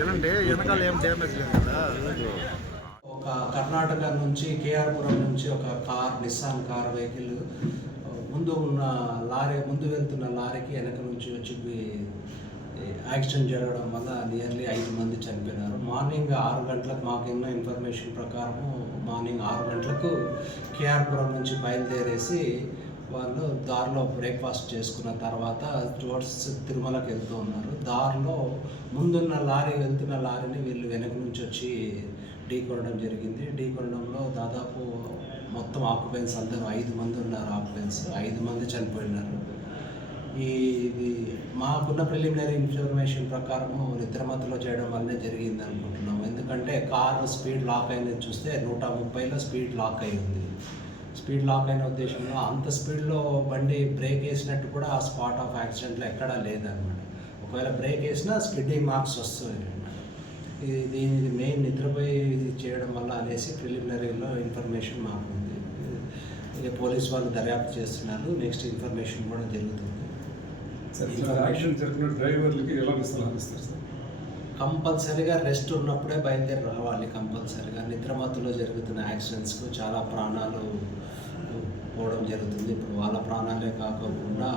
ఏనంటే వెనకాల ఏం డ్యామేజ్ లేదు కదా. ఒక కర్ణాటక నుంచి కేఆర్పురం నుంచి ఒక నిస్సాన్ కార్ వెహికల్ ముందు వెళ్తున్న లారీకి వెనక నుంచి వచ్చి యాక్సిడెంట్ జరగడం వల్ల నియర్లీ 5 మంది చనిపోయినారు. మార్నింగ్ 6 గంటలకు మాకున్న ఇన్ఫర్మేషన్ ప్రకారము మార్నింగ్ 6 గంటలకు కేఆర్పురం నుంచి బయలుదేరేసి వాళ్ళు దారిలో బ్రేక్ఫాస్ట్ చేసుకున్న తర్వాత టువర్డ్స్ తిరుమలకి వెళ్తూ ఉన్నారు. దారిలో వెళ్తున్న లారీని వీళ్ళు వెనక నుంచి వచ్చి ఢీకొనడం జరిగింది. ఢీకొనడంలో దాదాపు మొత్తం ఆక్యుపెన్స్ అందరూ 5 మంది ఉన్నారు. ఆక్యుపెన్స్ 5 మంది చనిపోయినారు. ఇది మాకున్న ప్రిలిమినరీ ఇన్ఫర్మేషన్ ప్రకారము నిద్రమత్తులో చేయడం వల్లనే జరిగింది అనుకుంటున్నాము. ఎందుకంటే కారు స్పీడ్ లాక్ అయినది చూస్తే 130లో స్పీడ్ లాక్ అయి ఉంది. స్పీడ్ లాక్ అయిన ఉద్దేశంలో అంత స్పీడ్లో బండి బ్రేక్ వేసినట్టు కూడా ఆ స్పాట్ ఆఫ్ యాక్సిడెంట్లో ఎక్కడా లేదనమాట. ఒకవేళ బ్రేక్ వేసినా స్కిడ్డింగ్ మార్క్స్ వస్తాయి. దీని మెయిన్ నిద్రపోయి ఇది చేయడం వల్ల అనేసి ప్రిలిమినరీలో ఇన్ఫర్మేషన్ మాకు ఉంది. ఇక పోలీస్ వాళ్ళు దర్యాప్తు చేస్తున్నారు. నెక్స్ట్ ఇన్ఫర్మేషన్ కూడా జరుగుతుంది. డ్రైవర్లకి ఎలా సలహా ఇస్తారు సార్? కంపల్సరీగా రెస్ట్ ఉన్నప్పుడే బయలుదేరి రావాలి. కంపల్సరీగా నిద్రమత్తులో జరుగుతున్న యాక్సిడెంట్స్కు చాలా ప్రాణాలు పోవడం జరుగుతుంది. ఇప్పుడు వాళ్ళ ప్రాణాలే కాకుండా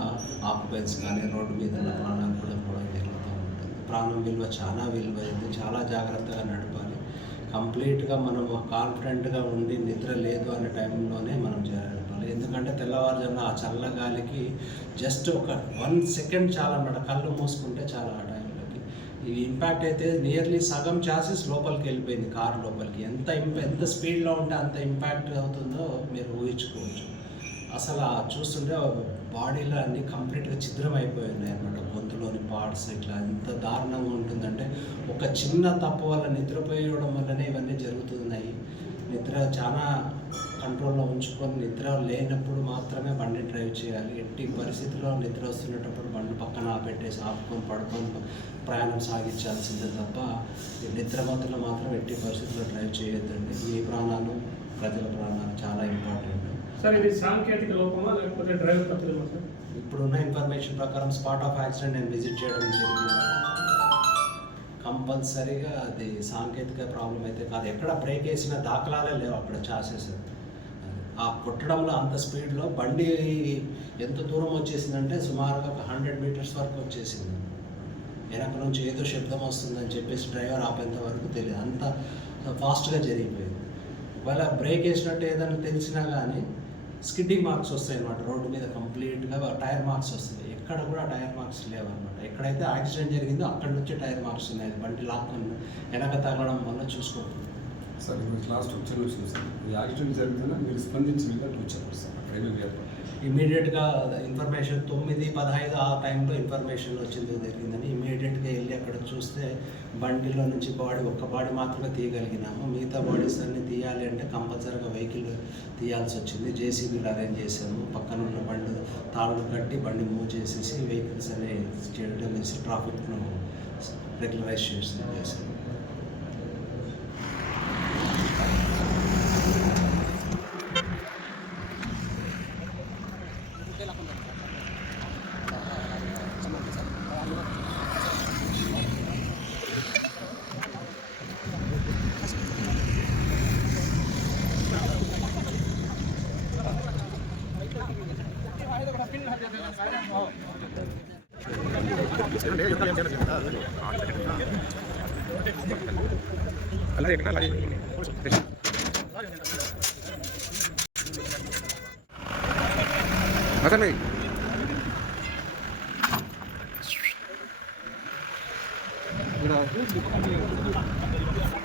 ఆక్యుపెన్స్ కానీ రోడ్డు మీద ఉన్న ప్రాణాలు కూడా పోవడం జరుగుతూ ఉంటుంది. ప్రాణం విలువ చాలా విలువైంది. చాలా జాగ్రత్తగా నడపాలి. కంప్లీట్గా మనం కాన్ఫిడెంట్గా ఉండి నిద్ర లేదు అనే టైంలోనే మనం జరపాలి. ఎందుకంటే తెల్లవారుజామున ఆ చల్లగాలికి జస్ట్ ఒక 1 సెకండ్ చాలా అన్నమాట. కళ్ళు మూసుకుంటే చాలా ఆ టైంలోకి ఈ ఇంపాక్ట్ అయితే నియర్లీ సగం చాసిస్ లోపలికి వెళ్ళిపోయింది. కారు లోపలికి ఎంత స్పీడ్లో ఉంటే అంత ఇంపాక్ట్ అవుతుందో మీరు ఊహించుకోవచ్చు. అసలు చూస్తుంటే బాడీలో అన్నీ కంప్లీట్గా ఛిద్రం అయిపోయినాయి అన్నమాట. గొంతులోని పార్ట్స్ ఇట్లా ఎంత దారుణంగా ఉంటుందంటే ఒక చిన్న తప్పు వల్ల నిద్రపోయడం వల్లనే ఇవన్నీ జరుగుతున్నాయి. నిద్ర చాలా కంట్రోల్లో ఉంచుకొని నిద్ర లేనప్పుడు మాత్రమే బండి డ్రైవ్ చేయాలి. ఎట్టి పరిస్థితుల్లో నిద్ర వస్తున్నప్పుడు బండి పక్కన ఆపుకొని పడుకొని ప్రయాణం సాగించాల్సిందే తప్ప నిద్రమత్తులో మాత్రం ఎట్టి పరిస్థితుల్లో డ్రైవ్ చేయొద్దండి. మీ ప్రాణాలు ప్రజల ప్రాణాలు చాలా ఇంపార్టెంట్. సార్ ఇది సాంకేతిక లోపమా లేకపోతే డ్రైవర్ తప్పులేమా సార్? ఇప్పుడున్న ఇన్ఫర్మేషన్ ప్రకారం స్పాట్ ఆఫ్ యాక్సిడెంట్ నేను విజిట్ చేయడం జరిగింది. కంపల్సరీగా అది సాంకేతిక ప్రాబ్లం అయితే కాదు. ఎక్కడ బ్రేక్ వేసిన దాఖలాలే లేవు అక్కడ చాసెస్. ఆ కొట్టడంలో అంత స్పీడ్లో బండి ఎంత దూరం వచ్చేసిందంటే సుమారుగా ఒక 100 మీటర్స్ వరకు వచ్చేసింది. వెనక నుంచి ఏదో శబ్దం వస్తుందని చెప్పేసి డ్రైవర్ ఆపేంత వరకు తెలియదు. అంత ఫాస్ట్గా జరిగిపోయింది. ఒకవేళ బ్రేక్ వేసినట్టు ఏదైనా తెలిసినా కానీ స్కిడ్డింగ్ మార్క్స్ వస్తాయి అన్నమాట. రోడ్డు మీద కంప్లీట్గా టైర్ మార్క్స్ వస్తాయి. ఎక్కడ కూడా టైర్ మార్క్స్ లేవన్నమాట. ఎక్కడైతే యాక్సిడెంట్ జరిగిందో అక్కడ నుంచి టైర్ మార్క్స్ ఉన్నాయి. బండి లాక్కుని వెనక తగలడం వల్ల చూసుకోవాలి. సార్ ఇప్పుడు లాస్ట్ వచ్చాను సార్, ఈ యాక్సిడెంట్ జరిగిందని మీరు స్పందించి మీద వచ్చారు సార్ డ్రైవర్ ఇమీడియట్గా ఇన్ఫర్మేషన్ 9:15 ఆ టైంలో ఇన్ఫర్మేషన్ వచ్చింది జరిగిందని ఇమీడియట్గా వెళ్ళి అక్కడ చూస్తే బండిలో నుంచి ఒక్క బాడీ మాత్రమే తీయగలిగినాము. మిగతా బాడీస్ అన్ని తీయాలి అంటే కంపల్సరీగా వెహికల్ తీయాల్సి వచ్చింది. జేసీబీలు అరేంజ్ చేసాము. పక్కన ఉన్న బండి తాళ్ళు కట్టి బండి మూవ్ చేసేసి వెహికల్స్ అనే చేయడం చేసి ట్రాఫిక్ను రెగ్యులరైజ్ చేసాము.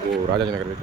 वो राजाजी नगर में